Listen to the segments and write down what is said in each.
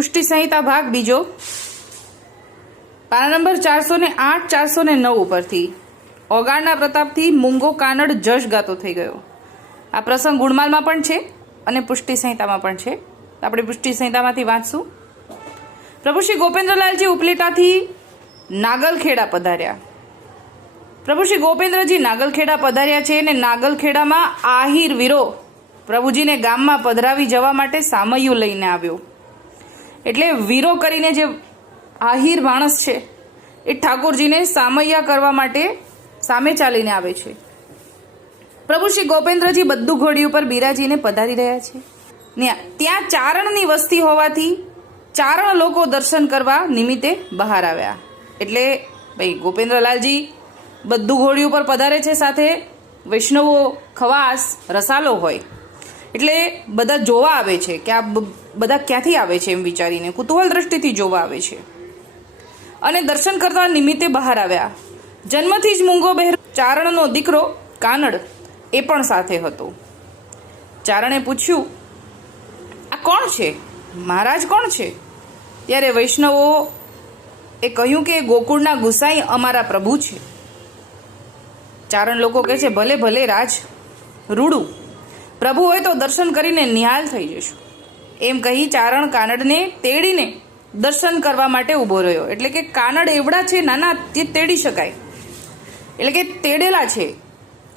પુષ્ટિ સંહિતા ભાગ બીજો, પાના નંબર 408 409 ઉપરથી ઓગાળના પ્રતાપથી મૂંગો કાનડ જશ ગાતો થઈ ગયો. આ પ્રસંગ ગુણમાલમાં પણ છે અને પુષ્ટિ સંહિતામાં પણ છે. આપણે પુષ્ટિ સંહિતામાંથી વાંચશું. પ્રભુ શ્રી ગોપેન્દ્રલાલજી ઉપલેટાથી નાગલખેડા પધાર્યા. પ્રભુ શ્રી ગોપેન્દ્રજી નાગલખેડા પધાર્યા છે અને નાગલખેડામાં આહિર વીરો પ્રભુજીને ગામમાં પધરાવી જવા માટે સામૈયું લઈને આવ્યો. એટલે વીરો કરીને જે આહિર માણસ છે એ ઠાકોરજીને સામૈયા કરવા માટે સામે ચાલીને આવે છે. પ્રભુ શ્રી ગોપેન્દ્રજી બધું ઘોડી ઉપર બિરાજીને પધારી રહ્યા છે. ત્યાં ચારણની વસ્તી હોવાથી ચારણ લોકો દર્શન કરવા નિમિત્તે બહાર આવ્યા. એટલે ભાઈ ગોપેન્દ્રલાલજી બધું ઘોડી ઉપર પધારે છે, સાથે વૈષ્ણવો ખવાસ રસાલો હોય એટલે બધા જોવા આવે છે કે આ બધા ક્યાંથી આવે છે એમ વિચારીને કુતૂહલ દ્રષ્ટિથી જોવા આવે છે અને દર્શન કરવા નિમિત્તે બહાર આવ્યા. જન્મથી જ મૂંગો બહેર ચારણનો દીકરો કાનડ એ પણ સાથે હતો. ચારણે પૂછ્યું, આ કોણ છે? મહારાજ કોણ છે? ત્યારે વૈષ્ણવો એ કહ્યું કે ગોકુળના ગુસાઈ અમારા પ્રભુ છે. ચારણ લોકો કહે છે, ભલે ભલે રાજ રૂડું, પ્રભુ હોય તો દર્શન કરીને નિહાલ થઈ જશું. એમ કહી ચારણ કાનડને તેડીને દર્શન કરવા માટે ઊભો રહ્યો. એટલે કે કાનડ એવડા છે નાના તે તેડી શકાય, એટલે કે તેડેલા છે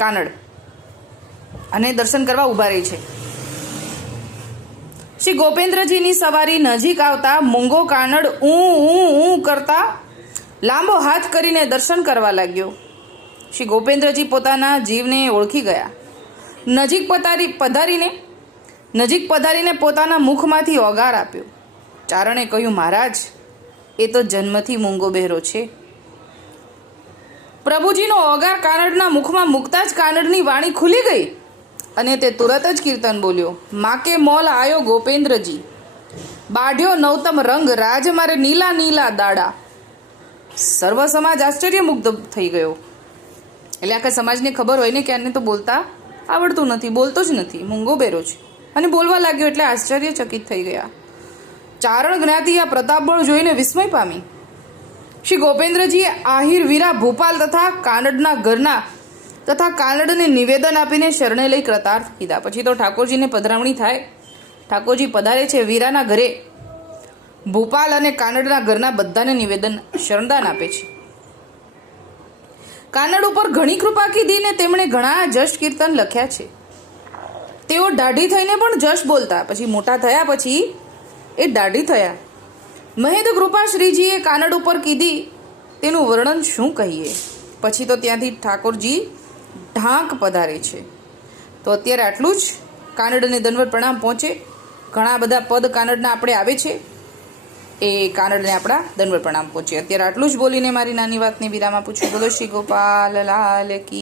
કાનડ અને દર્શન કરવા ઊભા રહી છે. શ્રી ગોપેન્દ્રજીની સવારી નજીક આવતા મૂંગો કાનડ ઊં કરતા લાંબો હાથ કરીને દર્શન કરવા લાગ્યો. શ્રી ગોપેન્દ્રજી પોતાના જીવને ઓળખી ગયા. નજીક પધારીને પોતાના મુખમાંથી ઓગાર આપ્યો. ચારણે કહ્યું, મહારાજ એ તો જન્મથી મૂંગો બહેરો છે. પ્રભુજીનો ઓગાર કાનડના મુખમાં મૂકતા જ કાનડની વાણી ખુલી ગઈ અને તે તુરત જ કીર્તન બોલ્યો. માકે મોલ આયો ગોપેન્દ્રજી, બાઢ્યો નવતમ રંગ રાજ મારે નીલા નીલા દાડા. સર્વ સમાજ આશ્ચર્યમુગ્ધ થઈ ગયો. એટલે આખા સમાજને ખબર હોય ને કે આને તો બોલતા આવડતું નથી, બોલતો જ નથી, મૂંગો બેરો છે, અને બોલવા લાગ્યો એટલે આશ્ચર્યચકિત થઈ ગયા. ચારણ જ્ઞાતિ આ પ્રતાપબળ જોઈને વિસ્મય પામી. શ્રી ગોપેન્દ્રજીએ આહિર વીરા ભૂપાલ તથા કાનડના ઘરના તથા કાનડને નિવેદન આપીને શરણે લઈ કૃતાર્થ કીધા. પછી તો ઠાકોરજીને પધરામણી થાય. ઠાકોરજી પધારે છે વીરાના ઘરે. ભૂપાલ અને કાનડના ઘરના બધાને નિવેદન શરણદાન આપે છે. કાનડ ઉપર ઘણી કૃપા કીધી ને તેમણે ઘણા જશ કીર્તન લખ્યા છે. તેઓ દાઢી થઈને પણ જશ બોલતા. પછી મોટા થયા પછી એ દાઢી થયા. મહેદ કૃપા શ્રીજીએ કાનડ ઉપર કીધી તેનું વર્ણન શું કહીએ. પછી તો ત્યાંથી ઠાકોરજી ઢાંક પધારે છે. તો અત્યારે આટલું જ. કાનડને દંડવત પ્રણામ પહોંચે. ઘણા બધા પદ કાનડના આપણે આવે છે, એ કાનડને આપણા દંડવત પ્રણામ પહોંચે. અત્યારે આટલું જ બોલીને મારી નાની વાતને વિરામ આપું છું. બોલો શ્રી ગોપાલ લાલ કી.